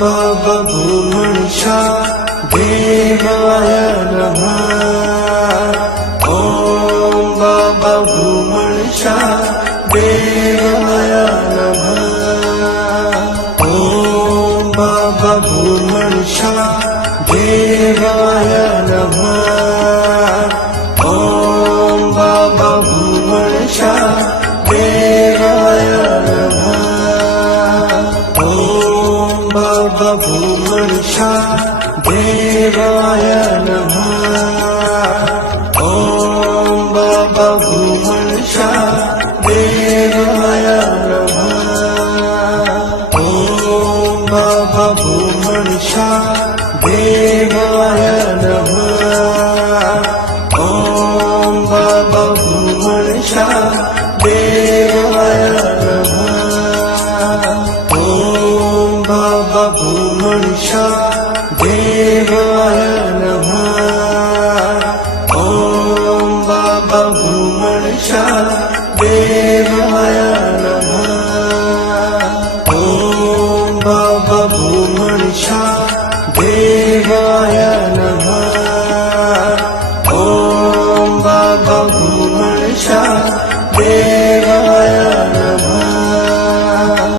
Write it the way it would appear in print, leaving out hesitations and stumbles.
बाबा भूमणशा देवाय नमः। ॐ बाबा भूमणशा देवाय नमः। ॐ बाबा भूमणशा देवाय नमः। ॐ बाबा भूमणशा देवाय नमः। ॐ बाबा भूमणशा देवाय नमः। ॐ बाबा भूमणशा देवाय नमः। ॐ बाबा भूमणशा देवाय नमः। ॐ बाबा भूमणशा देवाय नमः। ॐ बाबा भूमणशा देवाय नमः। ॐ बाबा भूमणशा देवाय